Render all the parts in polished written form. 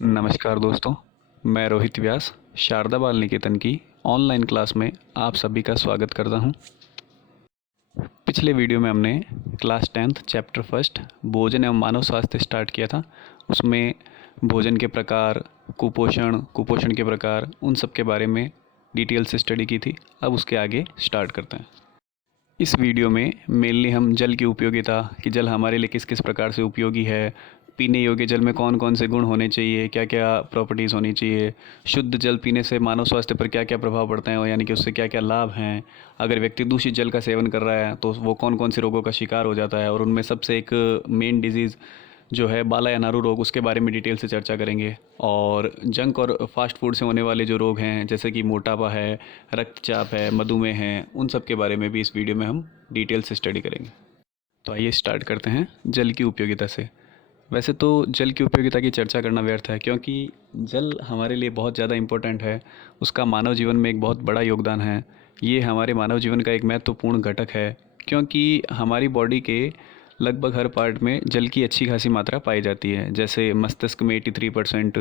नमस्कार दोस्तों, मैं रोहित व्यास शारदा बाल निकेतन की ऑनलाइन क्लास में आप सभी का स्वागत करता हूं। पिछले वीडियो में हमने क्लास 10th चैप्टर फर्स्ट भोजन एवं मानव स्वास्थ्य स्टार्ट किया था। उसमें भोजन के प्रकार, कुपोषण के प्रकार, उन सब के बारे में डिटेल से स्टडी की थी। अब उसके आगे स्टार्ट करते हैं। इस वीडियो में मेनली हम जल की उपयोगिता, कि जल हमारे लिए किस किस प्रकार से उपयोगी है, पीने योग्य जल में कौन कौन से गुण होने चाहिए, क्या क्या प्रॉपर्टीज़ होनी चाहिए, शुद्ध जल पीने से मानव स्वास्थ्य पर क्या क्या प्रभाव पड़ते हैं, यानी कि उससे क्या क्या लाभ हैं, अगर व्यक्ति दूषित जल का सेवन कर रहा है तो वो कौन कौन से रोगों का शिकार हो जाता है, और उनमें सबसे एक मेन डिजीज़ जो है बाला या नारू रोग, उसके बारे में डिटेल से चर्चा करेंगे। और जंक और फास्ट फूड से होने वाले जो रोग हैं, जैसे कि मोटापा है, रक्तचाप है, मधुमेह है, उन सब के बारे में भी इस वीडियो में हम डिटेल से स्टडी करेंगे। तो आइए स्टार्ट करते हैं जल की उपयोगिता से। वैसे तो जल की उपयोगिता की चर्चा करना व्यर्थ है, क्योंकि जल हमारे लिए बहुत ज़्यादा इम्पोर्टेंट है। उसका मानव जीवन में एक बहुत बड़ा योगदान है। ये हमारे मानव जीवन का एक महत्वपूर्ण घटक है, क्योंकि हमारी बॉडी के लगभग हर पार्ट में जल की अच्छी खासी मात्रा पाई जाती है। जैसे मस्तिष्क में 83%,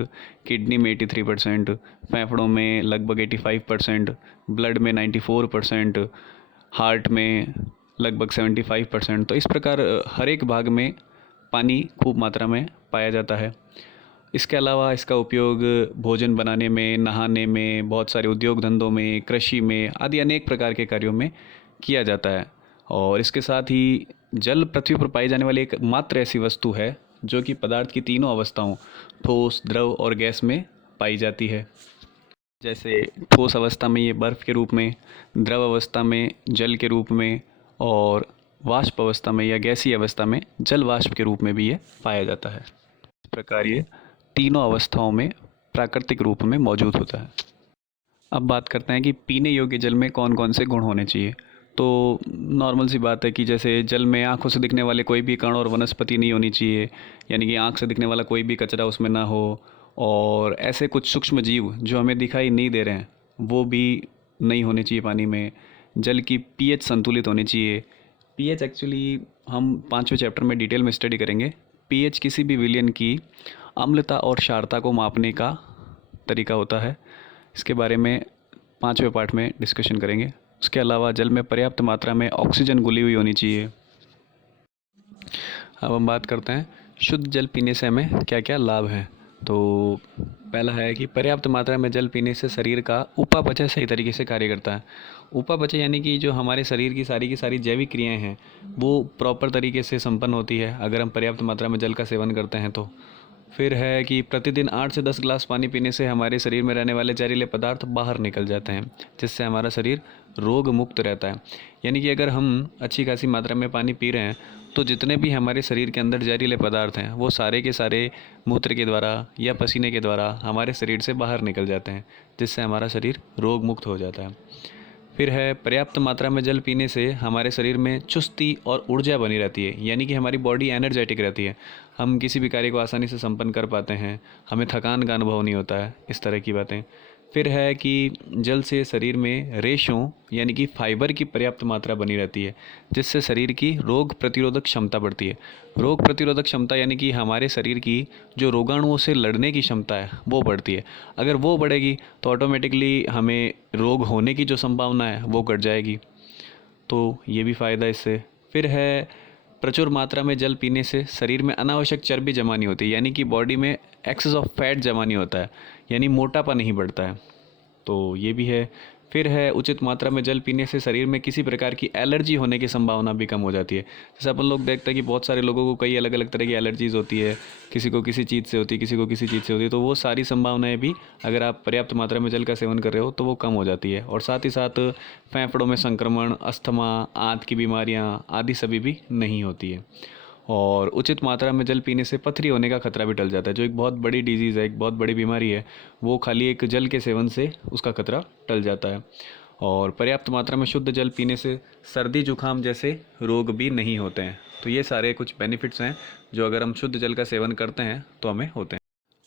किडनी में 83%, फेफड़ों में लगभग 85%, ब्लड में 94%, हार्ट में लगभग 75%। तो इस प्रकार हर एक भाग में पानी खूब मात्रा में पाया जाता है। इसके अलावा इसका उपयोग भोजन बनाने में, नहाने में, बहुत सारे उद्योग धंधों में, कृषि में आदि अनेक प्रकार के कार्यों में किया जाता है। और इसके साथ ही जल पृथ्वी पर पाई जाने वाली एक मात्र ऐसी वस्तु है जो कि पदार्थ की तीनों अवस्थाओं, ठोस, द्रव और गैस में पाई जाती है। जैसे ठोस अवस्था में ये बर्फ़ के रूप में, द्रव अवस्था में जल के रूप में, और वाष्प अवस्था में या गैसीय अवस्था में जल वाष्प के रूप में भी ये पाया जाता है। इस प्रकार ये तीनों अवस्थाओं में प्राकृतिक रूप में मौजूद होता है। अब बात करते हैं कि पीने योग्य जल में कौन कौन से गुण होने चाहिए। तो नॉर्मल सी बात है कि जैसे जल में आँखों से दिखने वाले कोई भी कण और वनस्पति नहीं होनी चाहिए, यानी कि आँख से दिखने वाला कोई भी कचरा उसमें ना हो, और ऐसे कुछ सूक्ष्म जीव जो हमें दिखाई नहीं दे रहे हैं वो भी नहीं होने चाहिए पानी में। जल की पीएच संतुलित होनी चाहिए। पीएच एक्चुअली हम 5वें चैप्टर में डिटेल में स्टडी करेंगे। पीएच किसी भी विलयन की अम्लता और क्षारता को मापने का तरीका होता है। इसके बारे में 5वें पार्ट में डिस्कशन करेंगे। उसके अलावा जल में पर्याप्त मात्रा में ऑक्सीजन घुली हुई होनी चाहिए। अब हम बात करते हैं शुद्ध जल पीने से हमें क्या क्या लाभ हैं। तो पहला है कि पर्याप्त मात्रा में जल पीने से शरीर का उपापचय सही तरीके से कार्य करता है। उपापचय यानी कि जो हमारे शरीर की सारी जैविक क्रियाएं हैं वो प्रॉपर तरीके से संपन्न होती है अगर हम पर्याप्त मात्रा में जल का सेवन करते हैं तो। फिर है कि प्रतिदिन 8 से 10 ग्लास पानी पीने से हमारे शरीर में रहने वाले जहरीले पदार्थ बाहर निकल जाते हैं, जिससे हमारा शरीर रोग मुक्त रहता है। यानी कि अगर हम अच्छी खासी मात्रा में पानी पी रहे हैं तो जितने भी हमारे शरीर के अंदर जहरीले पदार्थ हैं वो सारे के सारे मूत्र के द्वारा या पसीने के द्वारा हमारे शरीर से बाहर निकल जाते हैं, जिससे हमारा शरीर रोग मुक्त हो जाता है। फिर है पर्याप्त मात्रा में जल पीने से हमारे शरीर में चुस्ती और ऊर्जा बनी रहती है, यानी कि हमारी बॉडी एनर्जेटिक रहती है। हम किसी भी कार्य को आसानी से संपन्न कर पाते हैं, हमें थकान का अनुभव नहीं होता है, इस तरह की बातें। फिर है कि जल से शरीर में रेशों यानी कि फाइबर की पर्याप्त मात्रा बनी रहती है, जिससे शरीर की रोग प्रतिरोधक क्षमता बढ़ती है। रोग प्रतिरोधक क्षमता यानी कि हमारे शरीर की जो रोगाणुओं से लड़ने की क्षमता है वो बढ़ती है। अगर वो बढ़ेगी तो ऑटोमेटिकली हमें रोग होने की जो संभावना है वो घट जाएगी। तो ये भी फ़ायदा इससे। फिर है प्रचुर मात्रा में जल पीने से शरीर में अनावश्यक चर्बी जमा नहीं होती, यानी कि बॉडी में एक्सेस ऑफ फैट जमा नहीं होता है, यानी मोटापा नहीं बढ़ता है। तो ये भी है। फिर है उचित मात्रा में जल पीने से शरीर में किसी प्रकार की एलर्जी होने की संभावना भी कम हो जाती है। जैसे अपन लोग देखते हैं कि बहुत सारे लोगों को कई अलग अलग तरह की एलर्जीज़ होती है, किसी को किसी चीज़ से होती है, किसी को किसी चीज़ से होती है। तो वो सारी संभावनाएं भी अगर आप पर्याप्त मात्रा में जल का सेवन कर रहे हो तो वो कम हो जाती है। और साथ ही साथ फेफड़ों में संक्रमण, अस्थमा, आंत की बीमारियाँ आदि सभी भी नहीं होती है। और उचित मात्रा में जल पीने से पथरी होने का खतरा भी टल जाता है, जो एक बहुत बड़ी डिजीज़ है, एक बहुत बड़ी बीमारी है। वो खाली एक जल के सेवन से उसका खतरा टल जाता है। और पर्याप्त मात्रा में शुद्ध जल पीने से सर्दी जुकाम जैसे रोग भी नहीं होते हैं। तो ये सारे कुछ बेनिफिट्स हैं जो अगर हम शुद्ध जल का सेवन करते हैं तो हमें होते हैं।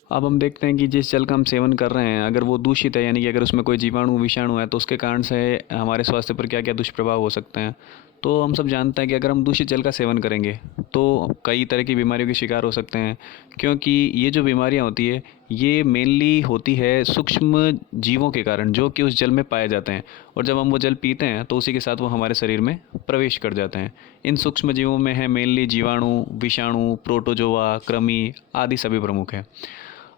अब हम देखते हैं कि जिस जल का हम सेवन कर रहे हैं अगर वो दूषित है, यानी कि अगर उसमें कोई जीवाणु विषाणु है तो उसके कारण से हमारे स्वास्थ्य पर क्या क्या दुष्प्रभाव हो सकते हैं। तो हम सब जानते हैं कि अगर हम दूषित जल का सेवन करेंगे तो कई तरह की बीमारियों के शिकार हो सकते हैं, क्योंकि ये जो बीमारियां होती है ये मेनली होती है सूक्ष्म जीवों के कारण जो कि उस जल में पाए जाते हैं, और जब हम वो जल पीते हैं तो उसी के साथ वो हमारे शरीर में प्रवेश कर जाते हैं। इन सूक्ष्म जीवों में है मेनली जीवाणु, विषाणु, प्रोटोजोआ, कृमि आदि सभी प्रमुख हैं।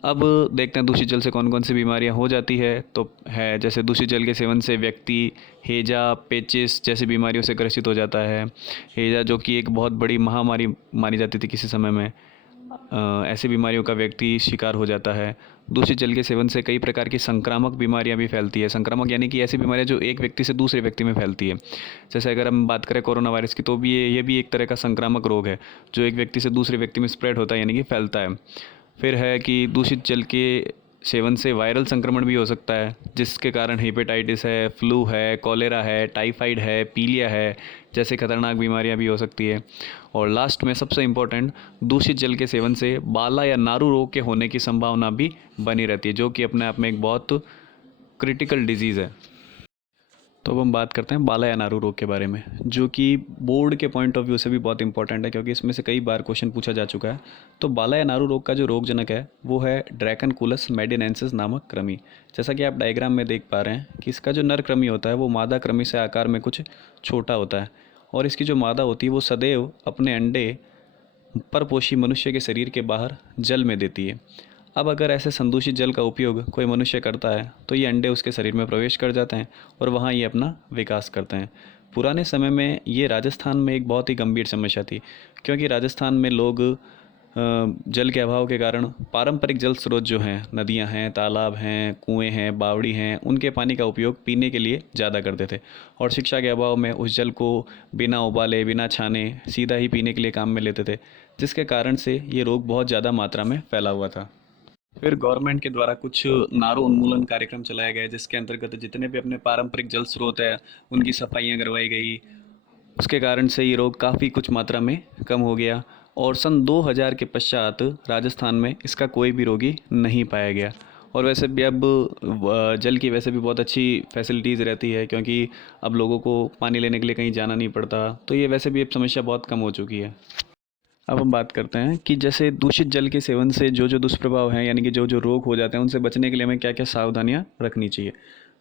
अब देखते हैं दूषित जल से कौन कौन सी बीमारियां हो जाती है। तो है जैसे दूषित जल के सेवन से व्यक्ति हैजा, पेचिस जैसी बीमारियों से ग्रसित हो जाता है। हैजा जो कि एक बहुत बड़ी महामारी मानी जाती थी किसी समय में, ऐसी बीमारियों का व्यक्ति शिकार हो जाता है। दूषित जल के सेवन से कई प्रकार की संक्रामक बीमारियां भी फैलती है। संक्रामक यानी कि ऐसी बीमारियां जो एक व्यक्ति से दूसरे व्यक्ति में फैलती है। जैसे अगर हम बात करें कोरोना वायरस की, तो भी ये भी एक तरह का संक्रामक रोग है जो एक व्यक्ति से दूसरे व्यक्ति में स्प्रेड होता है, यानी कि फैलता है। फिर है कि दूषित जल के सेवन से वायरल संक्रमण भी हो सकता है, जिसके कारण हेपेटाइटिस है, फ्लू है, कॉलेरा है, टाइफाइड है, पीलिया है जैसे खतरनाक बीमारियां भी हो सकती है। और लास्ट में सबसे इम्पोर्टेंट, दूषित जल के सेवन से बाला या नारू रोग के होने की संभावना भी बनी रहती है, जो कि अपने आप में एक बहुत क्रिटिकल डिजीज़ है। तो अब हम बात करते हैं बाला या नारू रोग के बारे में, जो कि बोर्ड के पॉइंट ऑफ व्यू से भी बहुत इंपॉर्टेंट है, क्योंकि इसमें से कई बार क्वेश्चन पूछा जा चुका है। तो बाला या नारू रोग का जो रोगजनक है वो है ड्रैकनकुलस मेडिनेंसिस नामक कृमि। जैसा कि आप डायग्राम में देख पा रहे हैं कि इसका जो नर कृमि होता है वो मादा कृमि से आकार में कुछ छोटा होता है, और इसकी जो मादा होती है वो सदैव अपने अंडे परपोषी मनुष्य के शरीर के बाहर जल में देती है। अब अगर ऐसे संदूषित जल का उपयोग कोई मनुष्य करता है तो ये अंडे उसके शरीर में प्रवेश कर जाते हैं और वहाँ ये अपना विकास करते हैं। पुराने समय में ये राजस्थान में एक बहुत ही गंभीर समस्या थी, क्योंकि राजस्थान में लोग जल के अभाव के कारण पारंपरिक जल स्रोत जो हैं, नदियां हैं, तालाब हैं, कुएं हैं, बावड़ी हैं, उनके पानी का उपयोग पीने के लिए ज़्यादा करते थे, और शिक्षा के अभाव में उस जल को बिना उबाले बिना छाने सीधा ही पीने के लिए काम में लेते थे, जिसके कारण से ये रोग बहुत ज़्यादा मात्रा में फैला हुआ था। फिर गवर्नमेंट के द्वारा कुछ नारों उन्मूलन कार्यक्रम चलाए गए, जिसके अंतर्गत जितने भी अपने पारंपरिक जल स्रोत है उनकी सफाइयाँ करवाई गई। उसके कारण से ये रोग काफ़ी कुछ मात्रा में कम हो गया, और सन 2000 के पश्चात राजस्थान में इसका कोई भी रोगी नहीं पाया गया। और वैसे भी अब जल की वैसे भी बहुत अच्छी फैसिलिटीज़ रहती है, क्योंकि अब लोगों को पानी लेने के लिए कहीं जाना नहीं पड़ता, तो ये वैसे भी अब समस्या बहुत कम हो चुकी है। अब हम बात करते हैं कि जैसे दूषित जल के सेवन से जो जो दुष्प्रभाव हैं, यानी कि जो जो रोग हो जाते हैं, उनसे बचने के लिए हमें क्या क्या सावधानियां रखनी चाहिए।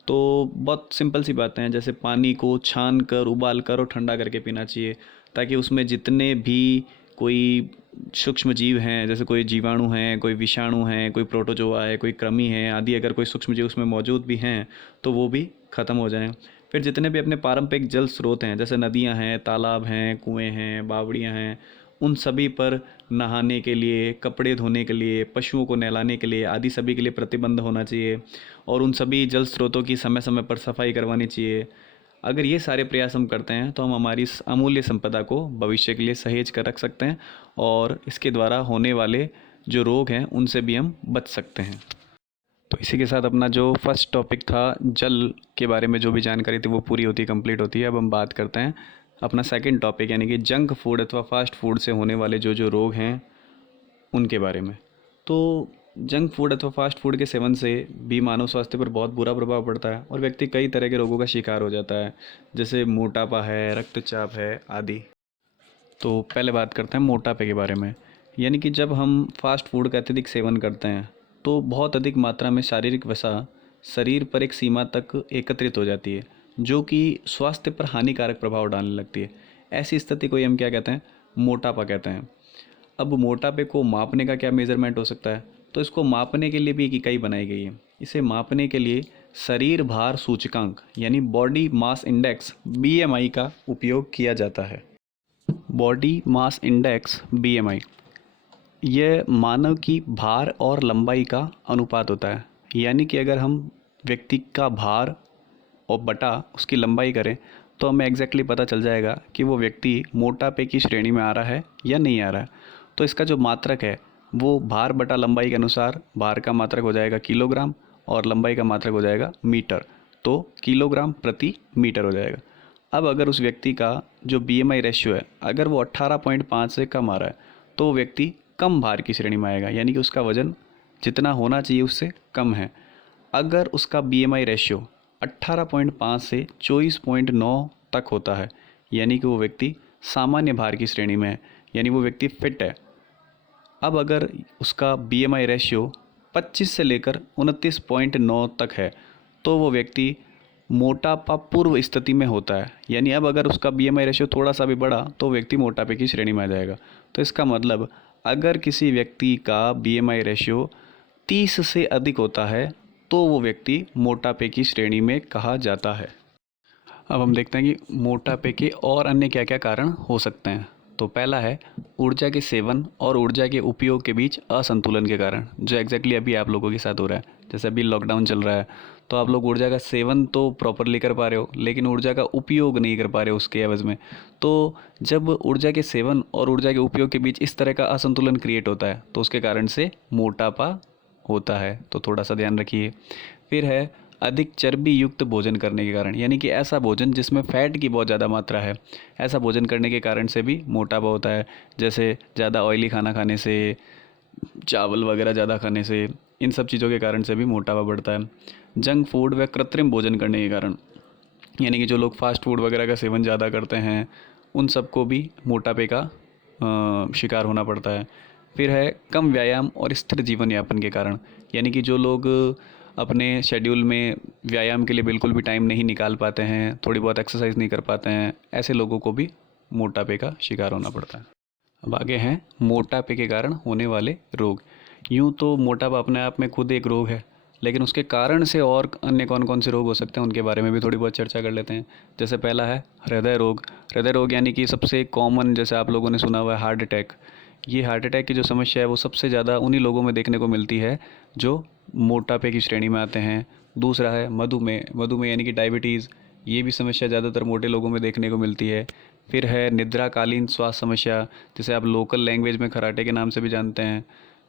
तो बहुत सिंपल सी बातें हैं, जैसे पानी को छान कर, उबाल कर और ठंडा करके पीना चाहिए, ताकि उसमें जितने भी कोई सूक्ष्म जीव हैं, जैसे कोई जीवाणु हैं, कोई विषाणु हैं, कोई प्रोटोजोआ है, कोई कृमि है आदि, अगर कोई सूक्ष्म जीव उसमें मौजूद भी हैं तो वो भी ख़त्म हो जाएं। फिर जितने भी अपने पारंपरिक जल स्रोत हैं, जैसे नदियां हैं, तालाब हैं, कुएं हैं, बावड़ियां हैं, उन सभी पर नहाने के लिए, कपड़े धोने के लिए, पशुओं को नहलाने के लिए आदि सभी के लिए प्रतिबंध होना चाहिए, और उन सभी जल स्रोतों की समय समय पर सफाई करवानी चाहिए। अगर ये सारे प्रयास हम करते हैं तो हम हमारी इस अमूल्य संपदा को भविष्य के लिए सहेज कर रख सकते हैं, और इसके द्वारा होने वाले जो रोग हैं उनसे भी हम बच सकते हैं। तो इसी के साथ अपना जो फर्स्ट टॉपिक था जल के बारे में जो भी जानकारी थी वो पूरी होती है, कंप्लीट होती है। अब हम बात करते हैं अपना सेकंड टॉपिक, यानी कि जंक फूड अथवा फास्ट फूड से होने वाले जो जो रोग हैं उनके बारे में। तो जंक फूड अथवा फास्ट फूड के सेवन से भी मानव स्वास्थ्य पर बहुत बुरा प्रभाव पड़ता है, और व्यक्ति कई तरह के रोगों का शिकार हो जाता है, जैसे मोटापा है, रक्तचाप है आदि। तो पहले बात करते हैं मोटापे के बारे में। यानी कि जब हम फास्ट फूड का अत्यधिक सेवन करते हैं तो बहुत अधिक मात्रा में शारीरिक वसा शरीर पर एक सीमा तक एकत्रित हो जाती है, जो कि स्वास्थ्य पर हानिकारक प्रभाव डालने लगती है। ऐसी स्थिति को ही हम क्या कहते हैं, मोटापा कहते हैं। अब मोटापे को मापने का क्या मेज़रमेंट हो सकता है, तो इसको मापने के लिए भी एक इकाई बनाई गई है। इसे मापने के लिए शरीर भार सूचकांक यानी बॉडी मास इंडेक्स बीएमआई का उपयोग किया जाता है। बॉडी मास इंडेक्स बीएमआई यह मानव की भार और लंबाई का अनुपात होता है। यानी कि अगर हम व्यक्ति का भार और बटा उसकी लंबाई करें तो हमें एग्जैक्टली पता चल जाएगा कि वो व्यक्ति मोटापे की श्रेणी में आ रहा है या नहीं आ रहा है। तो इसका जो मात्रक है वो भार बटा लंबाई के अनुसार भार का मात्रक हो जाएगा किलोग्राम और लंबाई का मात्रक हो जाएगा मीटर, तो किलोग्राम प्रति मीटर हो जाएगा। अब अगर उस व्यक्ति का जो बीएमआई रेशियो है अगर वो 18.5 से कम आ रहा है तो वो व्यक्ति कम भार की श्रेणी में आएगा, यानी कि उसका वज़न जितना होना चाहिए उससे कम है। अगर उसका बीएमआई रेशियो 18.5 से 24.9 तक होता है, यानी कि वो व्यक्ति सामान्य भार की श्रेणी में है, यानी वो व्यक्ति फिट है। अब अगर उसका बीएमआई रेशियो 25 से लेकर 29.9 तक है तो वो व्यक्ति मोटापा पूर्व स्थिति में होता है। यानी अब अगर उसका BMI रेशियो थोड़ा सा भी बढ़ा तो व्यक्ति मोटापे की श्रेणी में आ जाएगा। तो इसका मतलब अगर किसी व्यक्ति का BMI रेशियो 30 से अधिक होता है तो वो व्यक्ति मोटापे की श्रेणी में कहा जाता है। अब हम देखते हैं कि मोटापे के और अन्य क्या क्या कारण हो सकते हैं। तो पहला है ऊर्जा के सेवन और ऊर्जा के उपयोग के बीच असंतुलन के कारण, जो एग्जैक्टली अभी आप लोगों के साथ हो रहा है। जैसे अभी लॉकडाउन चल रहा है तो आप लोग ऊर्जा का सेवन तो प्रॉपरली कर पा रहे हो लेकिन ऊर्जा का उपयोग नहीं कर पा रहे हो उसके एवज में। तो जब ऊर्जा के सेवन और ऊर्जा के उपयोग के बीच इस तरह का असंतुलन क्रिएट होता है तो उसके कारण से मोटापा होता है, तो थोड़ा सा ध्यान रखिए। फिर है अधिक चर्बी युक्त भोजन करने के कारण, यानी कि ऐसा भोजन जिसमें फैट की बहुत ज़्यादा मात्रा है, ऐसा भोजन करने के कारण से भी मोटापा होता है। जैसे ज़्यादा ऑयली खाना खाने से, चावल वगैरह ज़्यादा खाने से, इन सब चीज़ों के कारण से भी मोटापा बढ़ता है। जंक फूड व कृत्रिम भोजन करने के कारण, यानी कि जो लोग फास्ट फूड वगैरह का सेवन ज़्यादा करते हैं उन सबको भी मोटापे का शिकार होना पड़ता है। फिर है कम व्यायाम और स्थिर जीवन यापन के कारण, यानी कि जो लोग अपने शेड्यूल में व्यायाम के लिए बिल्कुल भी टाइम नहीं निकाल पाते हैं, थोड़ी बहुत एक्सरसाइज नहीं कर पाते हैं, ऐसे लोगों को भी मोटापे का शिकार होना पड़ता है। अब आगे हैं मोटापे के कारण होने वाले रोग। यूँ तो मोटापा अपने आप में खुद एक रोग है, लेकिन उसके कारण से और अन्य कौन कौन से रोग हो सकते हैं उनके बारे में भी थोड़ी बहुत चर्चा कर लेते हैं। जैसे पहला है हृदय रोग। हृदय रोग यानी कि सबसे कॉमन, जैसे आप लोगों ने सुना हुआ है हार्ट अटैक। ये हार्ट अटैक की जो समस्या है वो सबसे ज़्यादा उन्हीं लोगों में देखने को मिलती है जो मोटापे की श्रेणी में आते हैं। दूसरा है मधुमेह। मधुमेह यानी कि डायबिटीज़, ये भी समस्या ज़्यादातर मोटे लोगों में देखने को मिलती है। फिर है निद्राकालीन स्वास्थ्य समस्या, जिसे आप लोकल लैंग्वेज में खराटे के नाम से भी जानते हैं।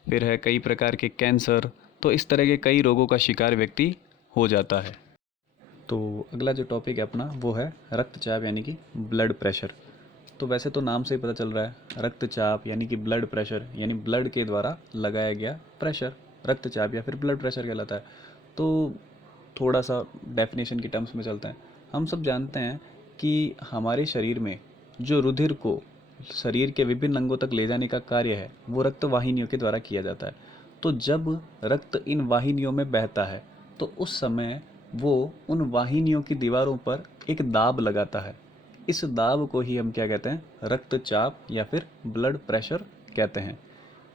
फिर है कई प्रकार के कैंसर। तो इस तरह के कई रोगों का शिकार व्यक्ति हो जाता है। तो अगला जो टॉपिक है अपना वो है रक्तचाप यानी कि ब्लड प्रेशर। तो वैसे तो नाम से ही पता चल रहा है, रक्तचाप यानी कि ब्लड प्रेशर, यानी ब्लड के द्वारा लगाया गया प्रेशर रक्तचाप या फिर ब्लड प्रेशर कहलाता है। तो थोड़ा सा डेफिनेशन की टर्म्स में चलते हैं। हम सब जानते हैं कि हमारे शरीर में जो रुधिर को शरीर के विभिन्न अंगों तक ले जाने का कार्य है वो रक्त वाहिनियों के द्वारा किया जाता है। तो जब रक्त इन वाहिनियों में बहता है तो उस समय वो उन वाहिनियों की दीवारों पर एक दाब लगाता है। इस दाब को ही हम क्या कहते हैं, रक्तचाप या फिर ब्लड प्रेशर कहते हैं।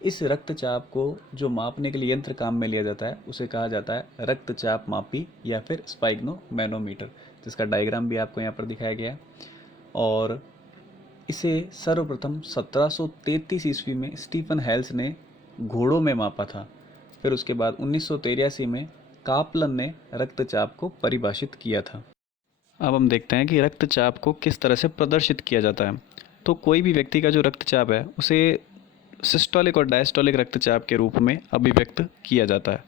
इस रक्तचाप को जो मापने के लिए यंत्र काम में लिया जाता है उसे कहा जाता है रक्तचाप मापी या फिर स्पाइग्नोमैनोमीटर, जिसका डायग्राम भी आपको यहाँ पर दिखाया गया है। और इसे सर्वप्रथम 1733 ईस्वी में स्टीफन हेल्स ने घोड़ों में मापा था। फिर उसके बाद 1983 में कापलन ने रक्तचाप को परिभाषित किया था। अब हम देखते हैं कि रक्तचाप को किस तरह से प्रदर्शित किया जाता है। तो कोई भी व्यक्ति का जो रक्तचाप है उसे सिस्टोलिक और डायस्टोलिक रक्तचाप के रूप में अभिव्यक्त किया जाता है।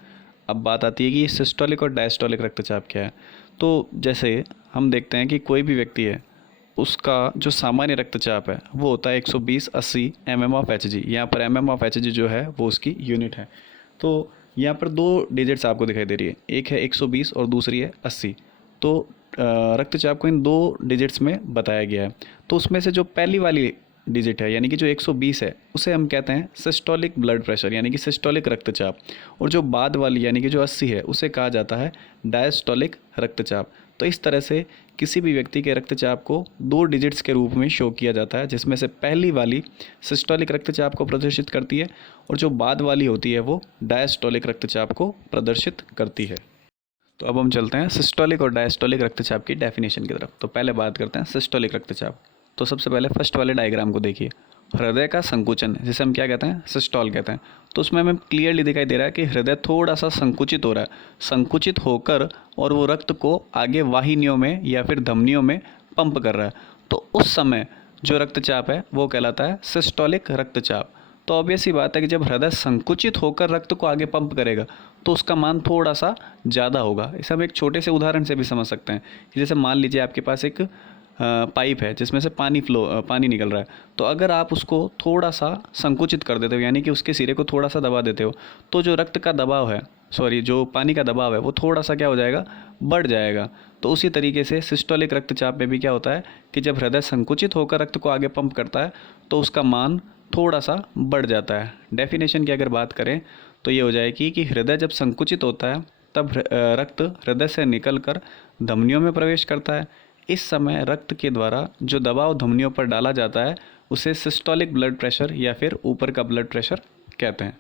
अब बात आती है कि सिस्टोलिक और डायस्टोलिक रक्तचाप क्या है। तो जैसे हम देखते हैं कि कोई भी व्यक्ति है, उसका जो सामान्य रक्तचाप है वो होता है 120/80 mm/Hg। यहाँ पर mm/Hg जो है वो उसकी यूनिट है। तो यहाँ पर दो डिजिट्स आपको दिखाई दे रही है, एक है 120 और दूसरी है 80। तो रक्तचाप को इन दो डिजिट्स में बताया गया है। तो उसमें से जो पहली वाली डिजिट है यानी कि जो 120 है उसे हम कहते हैं सिस्टोलिक ब्लड प्रेशर यानी कि सिस्टोलिक रक्तचाप, और जो बाद वाली यानी कि जो 80 है उसे कहा जाता है डायस्टोलिक रक्तचाप। तो इस तरह से किसी भी व्यक्ति के रक्तचाप को दो डिजिट्स के रूप में शो किया जाता है, जिसमें से पहली वाली सिस्टोलिक रक्तचाप को प्रदर्शित करती है और जो बाद वाली होती है वो डायस्टोलिक रक्तचाप को प्रदर्शित करती है। तो अब हम चलते हैं सिस्टोलिक और डायस्टोलिक रक्तचाप की डेफिनेशन की तरफ। तो पहले बात करते हैं सिस्टोलिक रक्तचाप। तो सबसे पहले फर्स्ट वाले डायग्राम को देखिए, हृदय का संकुचन जिसे हम क्या कहते हैं, सिस्टोल कहते हैं। तो उसमें हमें क्लियरली दिखाई दे रहा है कि हृदय थोड़ा सा संकुचित हो रहा है, संकुचित होकर और वो रक्त को आगे वाहिनियों में या फिर धमनियों में पंप कर रहा है। तो उस समय जो रक्तचाप है वो कहलाता है सिस्टोलिक रक्तचाप। तो ऑब्वियस ही बात है कि जब हृदय संकुचित होकर रक्त को आगे पंप करेगा तो उसका मान थोड़ा सा ज़्यादा होगा। इसे हम एक छोटे से उदाहरण से भी समझ सकते हैं कि जैसे मान लीजिए आपके पास एक पाइप है जिसमें से पानी निकल रहा है। तो अगर आप उसको थोड़ा सा संकुचित कर देते हो यानी कि उसके सिरे को थोड़ा सा दबा देते हो तो जो रक्त का दबाव है, जो पानी का दबाव है वो थोड़ा सा क्या हो जाएगा, बढ़ जाएगा। तो उसी तरीके से सिस्टोलिक रक्तचाप में भी क्या होता है कि जब हृदय संकुचित होकर रक्त को आगे पंप करता है तो उसका मान थोड़ा सा बढ़ जाता है। डेफिनेशन की अगर बात करें तो ये हो जाएगी कि हृदय जब संकुचित होता है तब रक्त हृदय से निकलकर धमनियों में प्रवेश करता है। इस समय रक्त के द्वारा जो दबाव धमनियों पर डाला जाता है उसे सिस्टोलिक ब्लड प्रेशर या फिर ऊपर का ब्लड प्रेशर कहते हैं।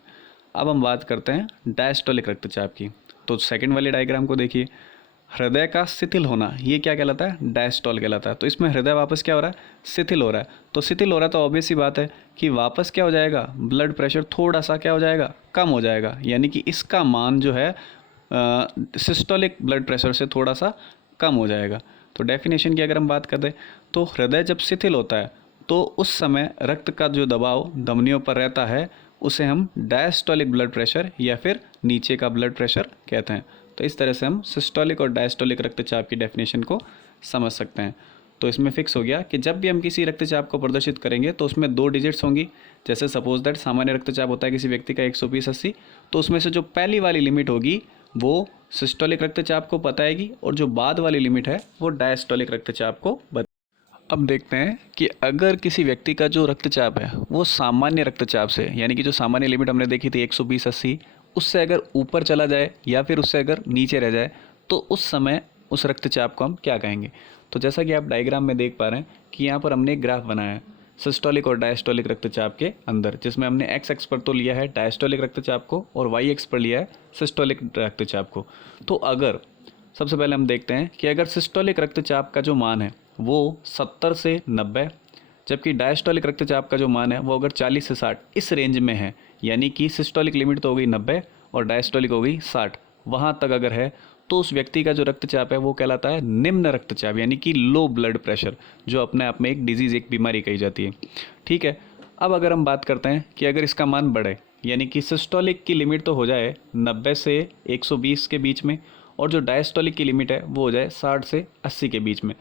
अब हम बात करते हैं डायस्टोलिक रक्तचाप की। तो सेकंड वाले डायग्राम को देखिए, हृदय का शिथिल होना ये क्या कहलाता है? डायस्टोल कहलाता है। तो इसमें हृदय वापस क्या हो रहा है? शिथिल हो रहा है। तो शिथिल हो रहा है तो ऑब्वियस सी बात है कि वापस क्या हो जाएगा? ब्लड प्रेशर थोड़ा सा क्या हो जाएगा? कम हो जाएगा, यानी कि इसका मान जो है सिस्टोलिक ब्लड प्रेशर से थोड़ा सा कम हो जाएगा। तो डेफिनेशन की अगर हम बात करें तो हृदय जब शिथिल होता है तो उस समय रक्त का जो दबाव धमनियों पर रहता है उसे हम डायस्टोलिक ब्लड प्रेशर या फिर नीचे का ब्लड प्रेशर कहते हैं। तो इस तरह से हम सिस्टोलिक और डायस्टोलिक रक्तचाप की डेफिनेशन को समझ सकते हैं। तो इसमें फिक्स हो गया कि जब भी हम किसी रक्तचाप को प्रदर्शित करेंगे तो उसमें 2 डिजिट्स होंगी। जैसे सपोज दैट सामान्य रक्तचाप होता है किसी व्यक्ति का 120/80, तो उसमें से जो पहली वाली लिमिट होगी वो सिस्टोलिक रक्तचाप को बताएगी और जो बाद वाली लिमिट है वो डायस्टोलिक रक्तचाप को बताएगी। अब देखते हैं कि अगर किसी व्यक्ति का जो रक्तचाप है वो सामान्य रक्तचाप से, यानी कि जो सामान्य लिमिट हमने देखी थी 120/80, उससे अगर ऊपर चला जाए या फिर उससे अगर नीचे रह जाए तो उस समय उस रक्तचाप को हम क्या कहेंगे। तो जैसा कि आप डायग्राम में देख पा रहे हैं कि यहाँ पर हमने एक ग्राफ बनाया है सिस्टोलिक और डायस्टोलिक रक्तचाप के अंदर, जिसमें हमने एक्स एक्स पर तो लिया है डायस्टोलिक रक्तचाप को और वाई एक्स पर लिया है सिस्टोलिक रक्तचाप को। तो अगर सबसे पहले हम देखते हैं कि अगर सिस्टोलिक रक्तचाप का जो मान है वो 70 से 90, जबकि डायस्टोलिक रक्तचाप का जो मान है वो अगर 40 से 60 इस रेंज में है, यानी कि सिस्टोलिक लिमिट तो हो गई 90 और डायस्टोलिक हो गई 60, वहाँ तक अगर है तो उस व्यक्ति का जो रक्तचाप है वो कहलाता है निम्न रक्तचाप, यानी कि लो ब्लड प्रेशर, जो अपने आप में एक डिजीज़, एक बीमारी कही जाती है। ठीक है। अब अगर हम बात करते हैं कि अगर इसका मान बढ़े, यानी कि सिस्टोलिक की लिमिट तो हो जाए 90 से 120 के बीच में और जो डायस्टोलिक की लिमिट है वो हो जाए 60 से 80 के बीच में,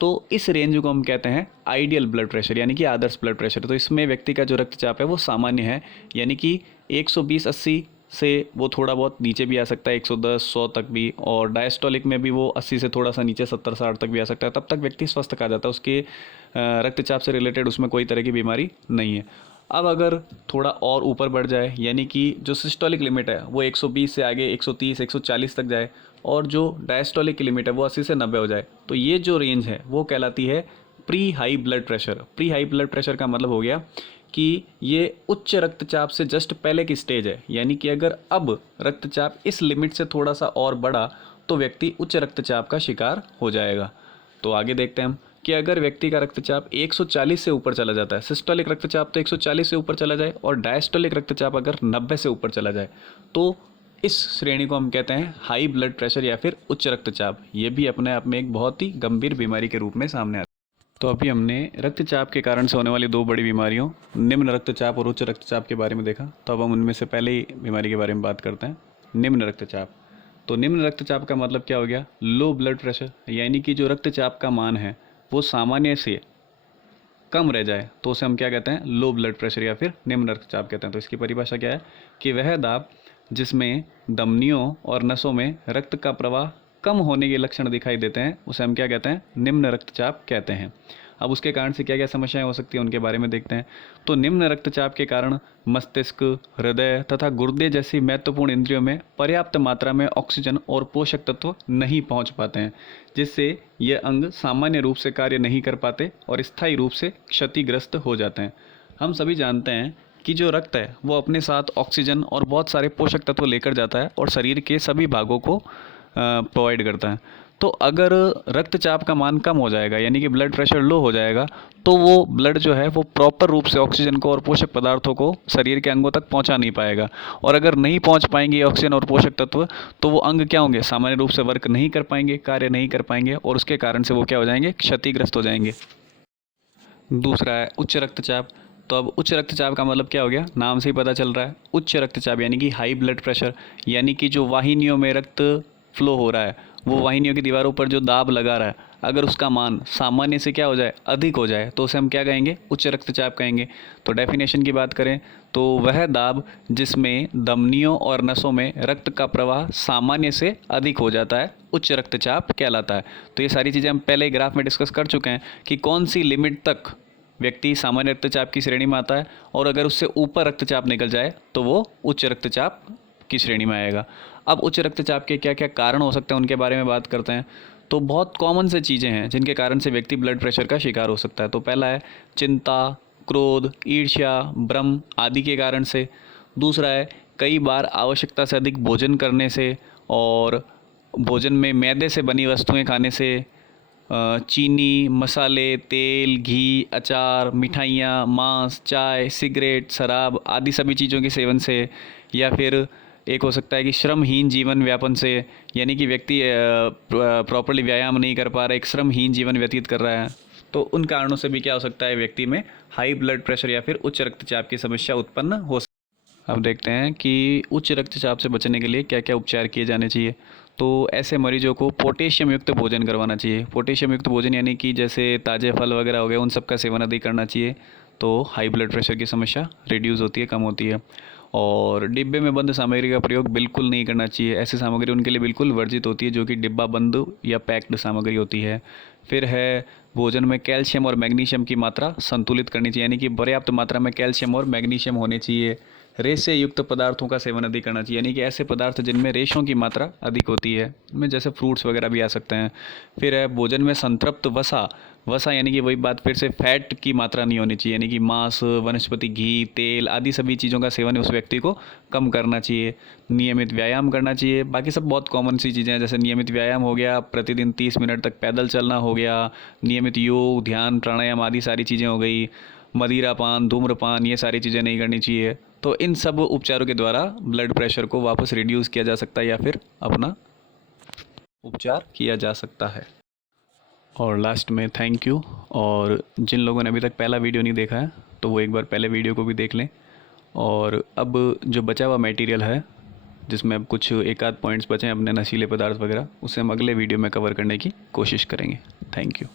तो इस रेंज को हम कहते हैं आइडियल ब्लड प्रेशर, यानी कि आदर्श ब्लड प्रेशर। तो इसमें व्यक्ति का जो रक्तचाप है वो सामान्य है, यानी कि 120/80 से वो थोड़ा बहुत नीचे भी आ सकता है 110-100 तक भी, और डायस्टोलिक में भी वो 80 से थोड़ा सा नीचे 70-60 तक भी आ सकता है। तब तक व्यक्ति स्वस्थ कहा जाता है, उसके रक्तचाप से रिलेटेड उसमें कोई तरह की बीमारी नहीं है। अब अगर थोड़ा और ऊपर बढ़ जाए, यानी कि जो सिस्टोलिक लिमिट है वो 120 से आगे 130 140 तक जाए और जो डायस्टोलिक की लिमिट है वो 80 से 90 हो जाए, तो ये जो रेंज है वो कहलाती है pre high blood pressure. Pre high blood pressure का मतलब हो गया कि ये उच्च रक्तचाप से जस्ट पहले की स्टेज है, यानी कि अगर अब रक्तचाप इस लिमिट से थोड़ा सा और बढ़ा तो व्यक्ति उच्च रक्तचाप का शिकार हो जाएगा। तो आगे देखते हैं हम कि अगर व्यक्ति का रक्तचाप 140 से ऊपर चला जाता है, सिस्टोलिक रक्तचाप तो 140 से ऊपर चला जाए और डायस्टोलिक रक्तचाप अगर 90 से ऊपर चला जाए, तो इस श्रेणी को हम कहते हैं हाई ब्लड प्रेशर या फिर उच्च रक्तचाप। ये भी अपने आप में एक बहुत ही गंभीर बीमारी के रूप में सामने आता है। तो अभी हमने रक्तचाप के कारण से होने वाली 2 बड़ी बीमारियों, निम्न रक्तचाप और उच्च रक्तचाप के बारे में देखा। तो अब हम उनमें से पहले ही बीमारी के बारे में बात करते हैं, निम्न रक्तचाप। तो निम्न रक्तचाप का मतलब क्या हो गया? लो ब्लड प्रेशर, यानी कि जो रक्तचाप का मान है वो सामान्य से कम रह जाए तो उसे हम क्या कहते हैं? लो ब्लड प्रेशर या फिर निम्न रक्तचाप कहते हैं। तो इसकी परिभाषा क्या है कि वह दाब जिसमें धमनियों और नसों में रक्त का प्रवाह कम होने के लक्षण दिखाई देते हैं उसे हम क्या कहते हैं? निम्न रक्तचाप कहते हैं। अब उसके कारण से क्या क्या समस्याएं हो सकती हैं उनके बारे में देखते हैं। तो निम्न रक्तचाप के कारण मस्तिष्क, हृदय तथा गुर्दे जैसी महत्वपूर्ण इंद्रियों में पर्याप्त मात्रा में ऑक्सीजन और पोषक तत्व नहीं पहुंच पाते हैं, जिससे ये अंग सामान्य रूप से कार्य नहीं कर पाते और स्थायी रूप से क्षतिग्रस्त हो जाते हैं। हम सभी जानते हैं कि जो रक्त है वो अपने साथ ऑक्सीजन और बहुत सारे पोषक तत्व लेकर जाता है और शरीर के सभी भागों को प्रोवाइड करता है। तो अगर रक्तचाप का मान कम हो जाएगा, यानी कि ब्लड प्रेशर लो हो जाएगा, तो वो ब्लड जो है वो प्रॉपर रूप से ऑक्सीजन को और पोषक पदार्थों को शरीर के अंगों तक पहुंचा नहीं पाएगा, और अगर नहीं पहुंच पाएंगे ऑक्सीजन और पोषक तत्व तो वो अंग क्या होंगे? सामान्य रूप से वर्क नहीं कर पाएंगे, कार्य नहीं कर पाएंगे, और उसके कारण से वो क्या हो जाएंगे? क्षतिग्रस्त हो जाएंगे। दूसरा है उच्च रक्तचाप। तो अब उच्च रक्तचाप का मतलब क्या हो गया? नाम से ही पता चल रहा है, उच्च रक्तचाप यानी कि हाई ब्लड प्रेशर, यानी कि जो वाहिनियों में रक्त फ्लो हो रहा है, वो वाहिनियों की दीवारों पर जो दाब लगा रहा है, अगर उसका मान सामान्य से क्या हो जाए? अधिक हो जाए, तो उसे हम क्या कहेंगे? उच्च रक्तचाप कहेंगे। तो डेफिनेशन की बात करें तो वह दाब जिसमें धमनियों और नसों में रक्त का प्रवाह सामान्य से अधिक हो जाता है उच्च रक्तचाप कहलाता है। तो ये सारी चीज़ें हम पहले ग्राफ में डिस्कस कर चुके हैं कि कौन सी लिमिट तक व्यक्ति सामान्य रक्तचाप की श्रेणी में आता है, और अगर उससे ऊपर रक्तचाप निकल जाए तो वो उच्च रक्तचाप की श्रेणी में आएगा। अब उच्च रक्तचाप के क्या क्या कारण हो सकते हैं उनके बारे में बात करते हैं। तो बहुत कॉमन से चीज़ें हैं जिनके कारण से व्यक्ति ब्लड प्रेशर का शिकार हो सकता है। तो पहला है चिंता, क्रोध, ईर्ष्या, भ्रम आदि के कारण से। दूसरा है कई बार आवश्यकता से अधिक भोजन करने से और भोजन में मैदे से बनी वस्तुएं खाने से, चीनी, मसाले, तेल, घी, अचार, मिठाइयाँ, मांस, चाय, सिगरेट, शराब आदि सभी चीज़ों के सेवन से, या फिर एक हो सकता है कि श्रमहीन जीवन व्यापन से, यानी कि व्यक्ति प्रॉपर्ली व्यायाम नहीं कर पा रहा है, एक श्रमहीन जीवन व्यतीत कर रहा है। तो उन कारणों से भी क्या हो सकता है, व्यक्ति में हाई ब्लड प्रेशर या फिर उच्च रक्तचाप की समस्या उत्पन्न हो सकती है। अब देखते हैं कि उच्च रक्तचाप से बचने के लिए क्या क्या उपचार किए जाने चाहिए। तो ऐसे मरीजों को पोटेशियम युक्त भोजन करवाना चाहिए। पोटेशियम युक्त भोजन यानी कि जैसे ताज़े फल वगैरह हो गए, उन सब का सेवन अधिक करना चाहिए। तो हाई ब्लड प्रेशर की समस्या रिड्यूस होती है, कम होती है। और डिब्बे में बंद सामग्री का प्रयोग बिल्कुल नहीं करना चाहिए। ऐसी सामग्री उनके लिए बिल्कुल वर्जित होती है जो कि डिब्बा बंद या पैक्ड सामग्री होती है। फिर है भोजन में कैल्शियम और मैग्नीशियम की मात्रा संतुलित करनी चाहिए, यानी कि पर्याप्त मात्रा में कैल्शियम और मैग्नीशियम होने चाहिए। रेशे युक्त पदार्थों का सेवन अधिक करना चाहिए, यानी कि ऐसे पदार्थ जिनमें रेशों की मात्रा अधिक होती है, इनमें जैसे फ्रूट्स वगैरह भी आ सकते हैं। फिर है भोजन में संतृप्त वसा, वसा यानी कि वही बात फिर से फैट की मात्रा नहीं होनी चाहिए, यानी कि मांस, वनस्पति घी, तेल आदि सभी चीज़ों का सेवन उस व्यक्ति को कम करना चाहिए। नियमित व्यायाम करना चाहिए। बाकी सब बहुत कॉमन सी चीज़ें हैं, जैसे नियमित व्यायाम हो गया, प्रतिदिन 30 मिनट तक पैदल चलना हो गया, नियमित योग, ध्यान, प्राणायाम आदि सारी चीज़ें हो गई। मदिरापान, धूम्रपान ये सारी चीज़ें नहीं करनी चाहिए। तो इन सब उपचारों के द्वारा ब्लड प्रेशर को वापस रिड्यूस किया जा सकता है या फिर अपना उपचार किया जा सकता है। और लास्ट में थैंक यू। और जिन लोगों ने अभी तक पहला वीडियो नहीं देखा है तो वो एक बार पहले वीडियो को भी देख लें। और अब जो बचा हुआ मटेरियल है, जिसमें अब कुछ एक आध पॉइंट्स बचे हैं अपने नशीले पदार्थ वगैरह, उसे हम अगले वीडियो में कवर करने की कोशिश करेंगे। Thank you.